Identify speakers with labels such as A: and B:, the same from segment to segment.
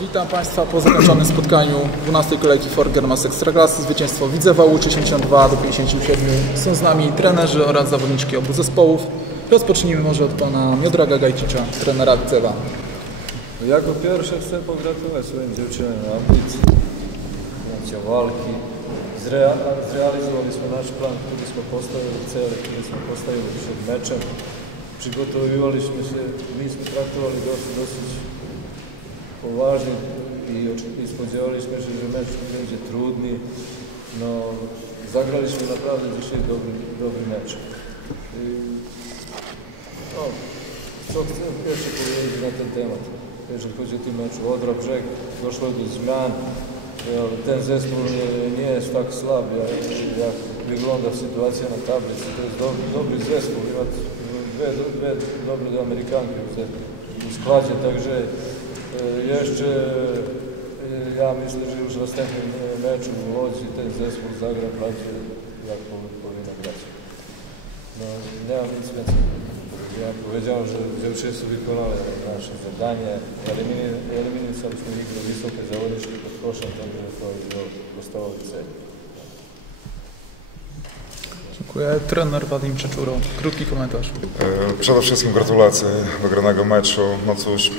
A: Witam Państwa po zakończonym spotkaniu 12 kolejki Forger Mas Ekstraklasy. Zwycięstwo Widzewa Łódź 82 do 57. Są z nami trenerzy oraz zawodniczki obu zespołów. Rozpocznijmy może od Pana Miodraga Gajcicza, trenera Widzewa.
B: Jako pierwsze chcę pogratulować swoim dziewczynom ambicji, walki. Zrea zrealizowaliśmy nasz plan, który smo postavili, cele, który smo postavili przed meczem. Przygotowywaliśmy się, mi smo traktowali dosyć, dosyć poważnie i, i spodziewaliśmy się, że mecz będzie trudny. No, zagraliśmy naprawdę dzisiaj dobry, dobry mecz. No, co chcę pierwsze powiedzieć na ten temat. Jeżeli chodzi o ten mecz Odra Brzeg, doszło do zmian. Ten zespół nie, nie jest tak słaby, jak, wygląda sytuacja na tablicy. To jest dobry, dobry zespół. Dwie, dwie dobre Amerykanki w składzie, także e, jeszcze e, ja myślę, że już w następnym meczu w Łodzi ten zespół zagra bardziej jak powinien grać. No, nie mam nic więcej. Ja powiedziałem, że dziewczyny wykonały nasze zadanie. Eliminowaliśmy ich do wysokie zawodniczki pod koszem, także to do podstawowych celi.
A: Dziękuję. Trener Wadim Czeczuro. Krótki komentarz.
C: E, Przede wszystkim gratulacje wygranego meczu. No cóż,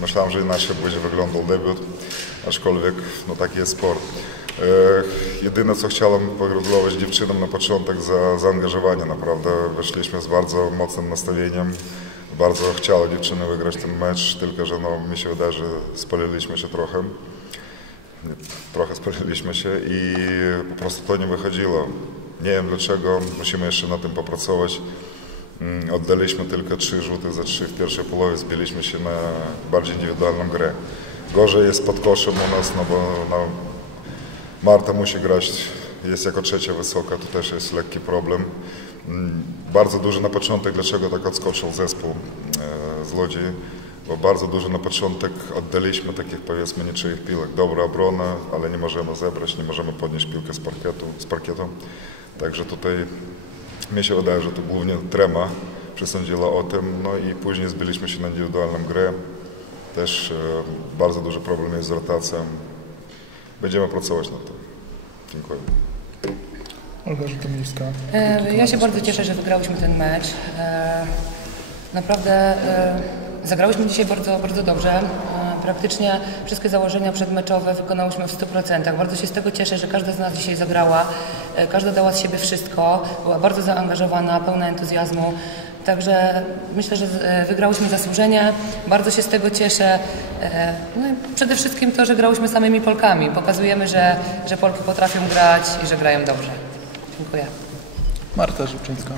C: myślałem, że inaczej będzie wyglądał debiut, aczkolwiek no taki jest sport. E, Jedyne co chciałem pogratulować dziewczynom na początek za zaangażowanie. Naprawdę weszliśmy z bardzo mocnym nastawieniem. Bardzo chciały dziewczyny wygrać ten mecz, tylko że no, mi się wydaje, że spaliliśmy się trochę. Trochę spaliliśmy się i po prostu to nie wychodziło. Nie wiem dlaczego, musimy jeszcze na tym popracować. Mm, Oddaliśmy tylko trzy rzuty za trzy w pierwszej połowie, zbiliśmy się na bardziej indywidualną grę. Gorzej jest pod koszem u nas, no bo no, Marta musi grać, jest jako trzecia wysoka, to też jest lekki problem. Mm, Bardzo duży na początek, dlaczego tak odskoczył zespół e, z Łodzi, bo bardzo dużo na początek oddaliśmy takich powiedzmy niczyich piłek. Dobra obrona, ale nie możemy zebrać, nie możemy podnieść piłkę z parkietu. Z parkietu. Także tutaj mi się wydaje, że to głównie trema przesądziła o tym, no i później zbiliśmy się na indywidualną grę. Też e, bardzo duży problem jest z rotacją. Będziemy pracować nad tym. Dziękuję.
A: Olga Żytomierska.
D: E, Ja się bardzo cieszę, że wygrałyśmy ten mecz. E, Naprawdę e, zagrałyśmy dzisiaj bardzo, bardzo dobrze. Praktycznie wszystkie założenia przedmeczowe wykonałyśmy w 100%. Bardzo się z tego cieszę, że każda z nas dzisiaj zagrała. E, Każda dała z siebie wszystko. Była bardzo zaangażowana, pełna entuzjazmu. Także myślę, że e, wygrałyśmy zasłużenie. Bardzo się z tego cieszę. E, No i przede wszystkim to, że grałyśmy samymi Polkami. Pokazujemy, że, że Polki potrafią grać i że grają dobrze. Dziękuję.
A: Marta Żubczyńska.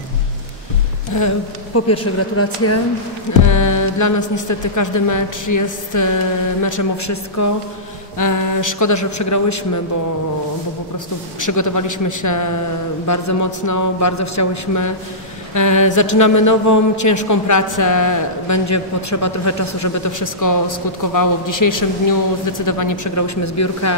E: Po pierwsze gratulacje. E, Dla nas niestety każdy mecz jest e, meczem o wszystko. E, Szkoda, że przegrałyśmy, bo, bo po prostu przygotowaliśmy się bardzo mocno, bardzo chciałyśmy. E, Zaczynamy nową, ciężką pracę. Będzie potrzeba trochę czasu, żeby to wszystko skutkowało. W dzisiejszym dniu zdecydowanie przegrałyśmy zbiórkę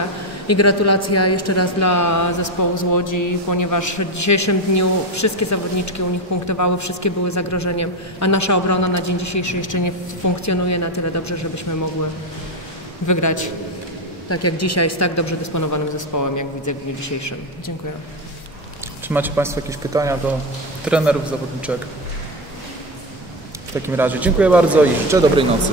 E: i gratulacja jeszcze raz dla zespołu z Łodzi, ponieważ w dzisiejszym dniu wszystkie zawodniczki u nich punktowały, wszystkie były zagrożeniem, a nasza obrona na dzień dzisiejszy jeszcze nie funkcjonuje na tyle dobrze, żebyśmy mogły wygrać tak jak dzisiaj z tak dobrze dysponowanym zespołem, jak widzę w dniu dzisiejszym. Dziękuję.
A: Czy macie Państwo jakieś pytania do trenerów zawodniczek? W takim razie dziękuję bardzo i życzę dobrej nocy.